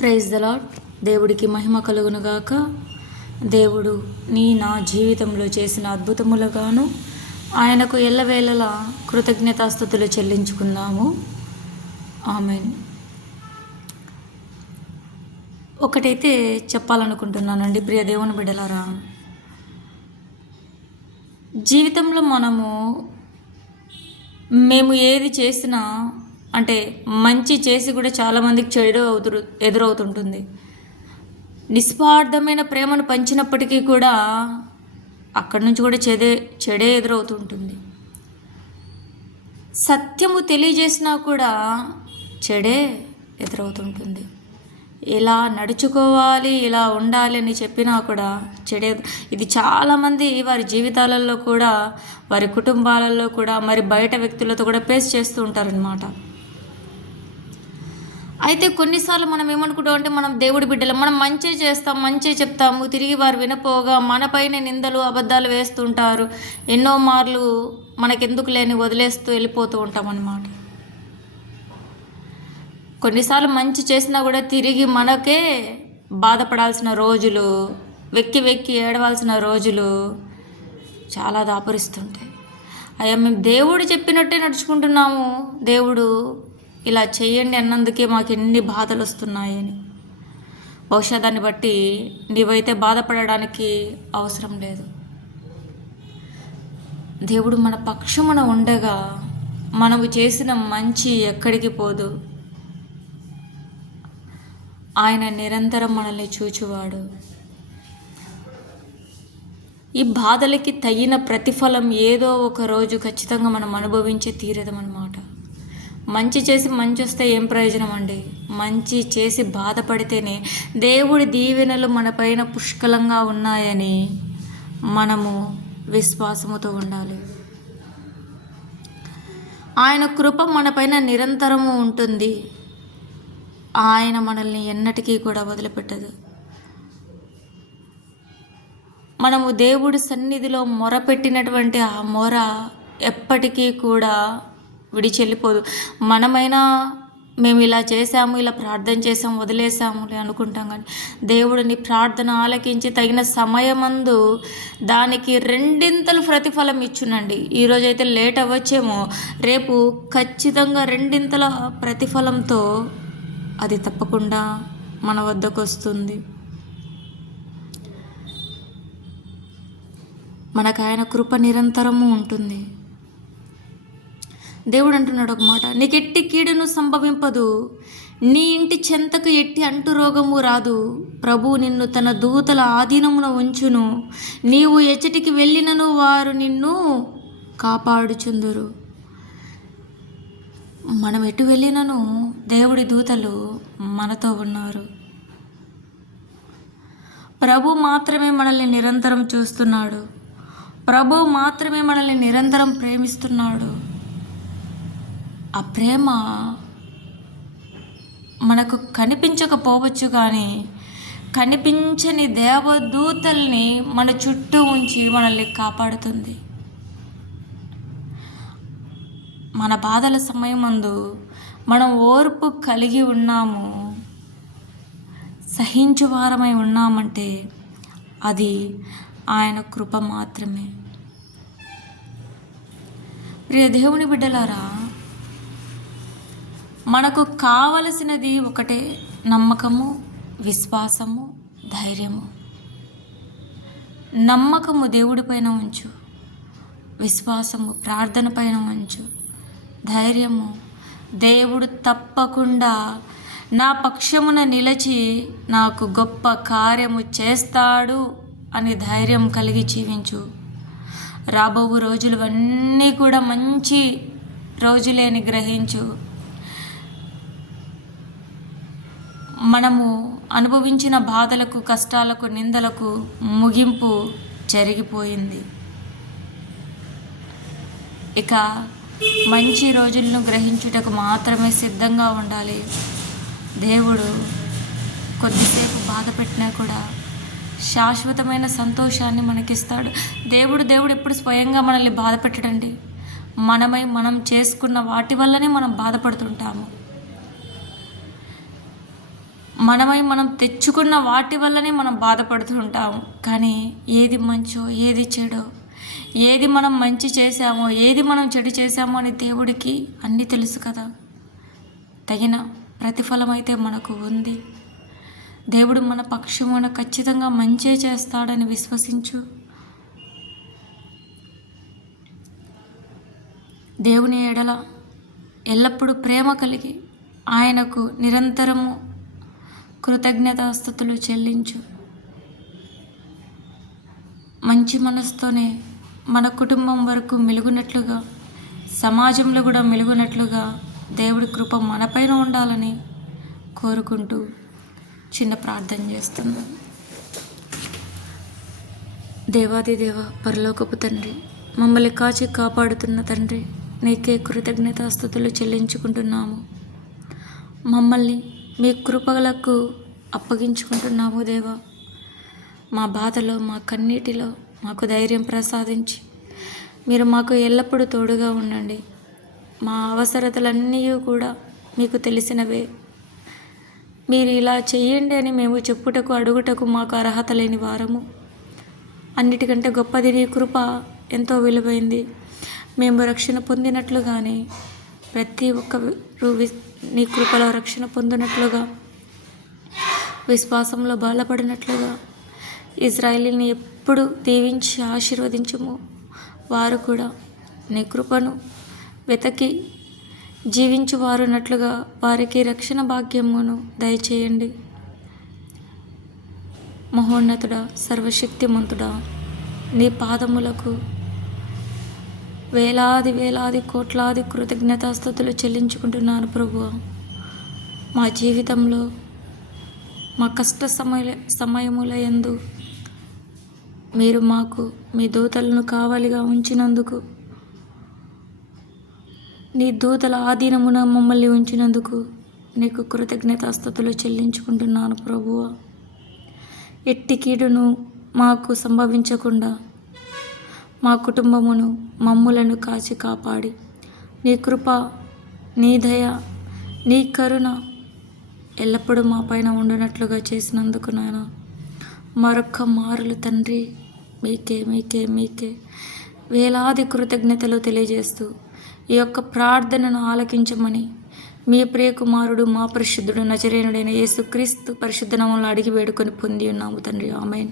Praise the lord. దేవుడికి మహిమ కలుగునుగాక. దేవుడు నా జీవితంలో చేసిన అద్భుతములుగాను ఆయనకు ఎల్లవేళలా కృతజ్ఞతాస్తుతులు చెల్లించుకుందాము. ఆమేన్. ఒకటైతే చెప్పాలనుకుంటున్నానండి ప్రియ దేవుని బిడ్డలారా, జీవితంలో మేము ఏది చేసినా అంటే మంచి చేసి కూడా చాలామందికి చెడు ఎదురవుతుంటుంది. నిస్వార్థమైన ప్రేమను పంచినప్పటికీ కూడా అక్కడి నుంచి కూడా చెడే ఎదురవుతుంటుంది. సత్యము తెలియజేసినా కూడా చెడే ఎదురవుతుంటుంది. ఇలా నడుచుకోవాలి, ఇలా ఉండాలి అని చెప్పినా కూడా చెడే. ఇది చాలామంది వారి జీవితాలలో కూడా, వారి కుటుంబాలలో కూడా, మరి బయట వ్యక్తులతో కూడా ఫేస్ చేస్తూ ఉంటారనమాట. అయితే కొన్నిసార్లు మనం ఏమనుకుంటాం అంటే, మనం దేవుడి బిడ్డలు, మనం మంచి చేస్తాం, మంచి చెప్తాము, తిరిగి వారు వినపోగా మనపైన నిందలు అబద్ధాలు వేస్తుంటారు. ఎన్నో మార్లు మనకెందుకు లేని వదిలేస్తూ వెళ్ళిపోతూ ఉంటాం అన్నమాట. కొన్నిసార్లు మంచి చేసినా కూడా తిరిగి మనకే బాధపడాల్సిన రోజులు, వెక్కి వెక్కి ఏడవాల్సిన రోజులు చాలా దాపురిస్తుంటాయి. అయ్యా, మేము దేవుడు చెప్పినట్టే నడుచుకుంటున్నాము, దేవుడు ఇలా చేయండి అన్నందుకే మాకు ఎన్ని బాధలు వస్తున్నాయని. బహుశా దాన్ని బట్టి నీవైతే బాధపడడానికి అవసరం లేదు. దేవుడు మన పక్షమున ఉండగా మనము చేసిన మంచి ఎక్కడికి పోదు. ఆయన నిరంతరం మనల్ని చూచువాడు. ఈ బాధలకి తగిన ప్రతిఫలం ఏదో ఒక రోజు ఖచ్చితంగా మనం అనుభవించే తీరదమన్నమాట. మంచి చేసి మంచి వస్తే ఏం ప్రయోజనం అండి? మంచి చేసి బాధపడితేనే దేవుడి దీవెనలు మనపైన పుష్కలంగా ఉన్నాయని మనము విశ్వాసముతో ఉండాలి. ఆయన కృప మనపైన నిరంతరము ఉంటుంది. ఆయన మనల్ని ఎన్నటికీ కూడా వదిలిపెట్టదు. మనము దేవుడి సన్నిధిలో మొరపెట్టినటువంటి ఆ మొర ఎప్పటికీ కూడా విడిచెళ్ళిపోదు. మనమైనా మేము ఇలా చేసాము, ఇలా ప్రార్థన చేసాము, వదిలేసాములే అనుకుంటాం, కానీ దేవుడిని ప్రార్థన ఆలకించి తగిన సమయమందు దానికి రెండింతలు ప్రతిఫలం ఇచ్చునండి. ఈరోజైతే లేట్ అవ్వచ్చేమో, రేపు ఖచ్చితంగా రెండింతల ప్రతిఫలంతో అది తప్పకుండా మన వద్దకు వస్తుంది. మనకు ఆయన కృప నిరంతరము ఉంటుంది. దేవుడు అంటున్నాడు ఒక మాట, నీకెట్టి కీడును సంభవింపదు, నీ ఇంటి చెంతకు ఎట్టి అంటు రోగము రాదు, ప్రభువు నిన్ను తన దూతల ఆధీనమున ఉంచును, నీవు ఎచ్చటికి వెళ్ళినను వారు నిన్ను కాపాడుచుందురు. మనం ఎటు వెళ్ళినను దేవుడి దూతలు మనతో ఉన్నారు. ప్రభు మాత్రమే మనల్ని నిరంతరం చూస్తున్నాడు. ప్రభు మాత్రమే మనల్ని నిరంతరం ప్రేమిస్తున్నాడు. ఆ ప్రేమ మనకు కనిపించకపోవచ్చు, కానీ కనిపించని దేవదూతల్ని మన చుట్టూ ఉంచి మనల్ని కాపాడుతుంది. మన బాధల సమయమందు మనం ఓర్పు కలిగి ఉన్నాము, సహించువారమై ఉన్నామంటే అది ఆయన కృప మాత్రమే. ప్రియ దేవుని బిడ్డలారా, మనకు కావలసినది ఒకటే, నమ్మకము, విశ్వాసము, ధైర్యము. నమ్మకము దేవుడి పైన ఉంచు, విశ్వాసము ప్రార్థన పైన ఉంచు, ధైర్యము దేవుడు తప్పకుండా నా పక్షమున నిలిచి నాకు గొప్ప కార్యము చేస్తాడు అని ధైర్యం కలిగి జీవించు. రాబో రోజులు అన్నీ కూడా మంచి రోజులేని గ్రహించు. మనము అనుభవించిన బాధలకు, కష్టాలకు, నిందలకు ముగింపు జరిగిపోయింది. ఇక మంచి రోజులను గ్రహించుటకు మాత్రమే సిద్ధంగా ఉండాలి. దేవుడు కొద్దిసేపు బాధ పెట్టినా కూడా శాశ్వతమైన సంతోషాన్ని మనకిస్తాడు. దేవుడు ఎప్పుడు స్వయంగా మనల్ని బాధ పెట్టడండి. మనం చేసుకున్న వాటి వల్లనే మనం బాధపడుతుంటాము. మనం తెచ్చుకున్న వాటి వల్లనే మనం బాధపడుతూ ఉంటాము. కానీ ఏది మంచో ఏది చెడో, ఏది మనం మంచి చేశామో ఏది మనం చెడు చేశామో అని దేవుడికి అన్నీ తెలుసు కదా. తగిన ప్రతిఫలం అయితే మనకు ఉంది. దేవుడు మన పక్షమున ఖచ్చితంగా మంచే చేస్తాడని విశ్వసించు. దేవుని ఎడల ఎల్లప్పుడూ ప్రేమ కలిగి ఆయనకు నిరంతరము కృతజ్ఞతాస్తుతులు చెల్లించు. మంచి మనసుతోనే మన కుటుంబం వరకు మెలుగునట్లుగా, సమాజంలో కూడా మెలుగునట్లుగా దేవుడి కృప మనపైన ఉండాలని కోరుకుంటూ చిన్న ప్రార్థన చేస్తున్నాను. దేవాది దేవ, పరలోకపు తండ్రి, మమ్మల్ని కాచి కాపాడుతున్న తండ్రి, నీకే కృతజ్ఞతాస్తుతులు చెల్లించుకుంటున్నాము. మమ్మల్ని మీ కృపలకు అప్పగించుకుంటున్నాము దేవా. మా బాధలో, మా కన్నీటిలో మాకు ధైర్యం ప్రసాదించి మీరు మాకు ఎల్లప్పుడూ తోడుగా ఉండండి. మా అవసరతలన్నీ కూడా మీకు తెలిసినవే. మీరు ఇలా చెయ్యండి అని మేము చెప్పుటకు అడుగుటకు మాకు అర్హత లేని వారము. అన్నిటికంటే గొప్పది నీ కృప, ఎంతో విలువైంది. మేము రక్షణ పొందినట్లుగానే ప్రతి ఒక్కరు నీ కృపలో రక్షణ పొందినట్లుగా, విశ్వాసంలో బలపడినట్లుగా ఇజ్రాయేలీని ఎప్పుడు దీవించి ఆశీర్వదించుము. వారు కూడా నీ కృపను వెతకి జీవించువారున్నట్లుగా వారికి రక్షణ భాగ్యమును దయచేయండి. మహోన్నతుడా, సర్వశక్తిమంతుడా, నీ పాదములకు వేలాది వేలాది కోట్లాది కృతజ్ఞతాస్తుతులు చెల్లించుకుంటున్నాను ప్రభువా. మా జీవితంలో మా కష్ట సమయముల యందు మీరు మాకు మీ దూతలను కావలిగా ఉంచినందుకు, నీ దూతల ఆధీనమున మమ్మల్ని ఉంచినందుకు నీకు కృతజ్ఞతాస్తుతులు చెల్లించుకుంటున్నాను ప్రభువా. ఎట్టి కీడును మాకు సంభవించకుండా మా కుటుంబమును, మమ్ములను కాచి కాపాడి నీ కృప, నీ దయ, నీ కరుణ ఎల్లప్పుడూ మా పైన ఉండినట్లుగా చేసినందుకు నాయన మరొక్క మారులు తండ్రి మీకే మీకే మీకే వేలాది కృతజ్ఞతలు తెలియజేస్తూ ఈ యొక్క ప్రార్థనను ఆలకించమని మీ ప్రియకుమారుడు, మా పరిశుద్ధుడు, నజరేయుడైన యేసుక్రీస్తు పరిశుద్ధ నామములో అడిగి వేడుకొని పొంది ఉన్నాము తండ్రి. ఆమేన్.